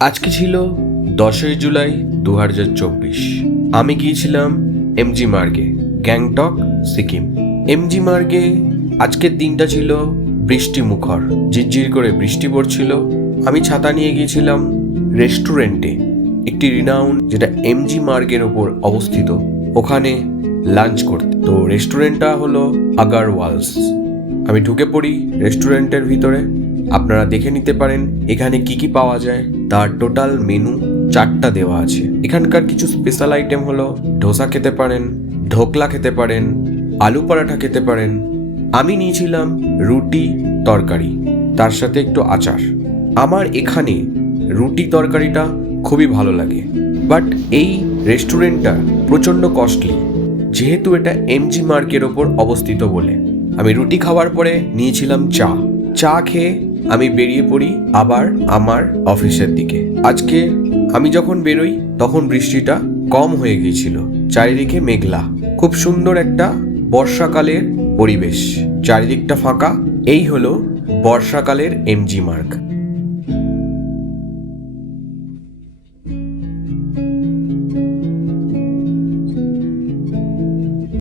আজকে ছিল 10ই জুলাই 2024। আমি গিয়েছিলাম এমজি মার্গে, গ্যাংটক, সিকিম। এমজি মার্গে আজকের দিনটা ছিল বৃষ্টি মুখর, ঝিরঝির করে বৃষ্টি পড়ছিল। আমি ছাতা নিয়ে গিয়েছিলাম রেস্টুরেন্টে, একটি রিনাউন্ড যেটা এমজি মার্গের ওপর অবস্থিত, ওখানে লাঞ্চ করতে। তো রেস্টুরেন্টটা হলো আগারওয়ালস। আমি ঢুকে পড়ি রেস্টুরেন্টের ভিতরে। আপনারা দেখে নিতে পারেন এখানে কি কি পাওয়া যায়। তার টোটাল মেনু 4টা দেওয়া আছে। এখানকার কিছু স্পেশাল আইটেম হলো ধোসা খেতে পারেন, ঢোকলা খেতে পারেন, আলু পরাঠা খেতে পারেন। আমি নিয়েছিলাম রুটি তরকারি, তার সাথে একটু আচার। আমার এখানে রুটি তরকারিটা খুবই ভালো লাগে, বাট এই রেস্টুরেন্টটা প্রচণ্ড কস্টলি, যেহেতু এটা এমজি মার্গের ওপর অবস্থিত বলে। আমি রুটি খাওয়ার পরে নিয়েছিলাম চা খেয়ে আমি বেরিয়ে পড়ি আবার আমার অফিসের দিকে। আজকে আমি যখন বেরোই তখন বৃষ্টিটা কম হয়ে গিয়েছিল, চারিদিকে মেঘলা। খুব সুন্দর একটা বর্ষাকালের পরিবেশ, চারিদিকটা ফাঁকা। এই হলো বর্ষাকালের এমজি মার্গ।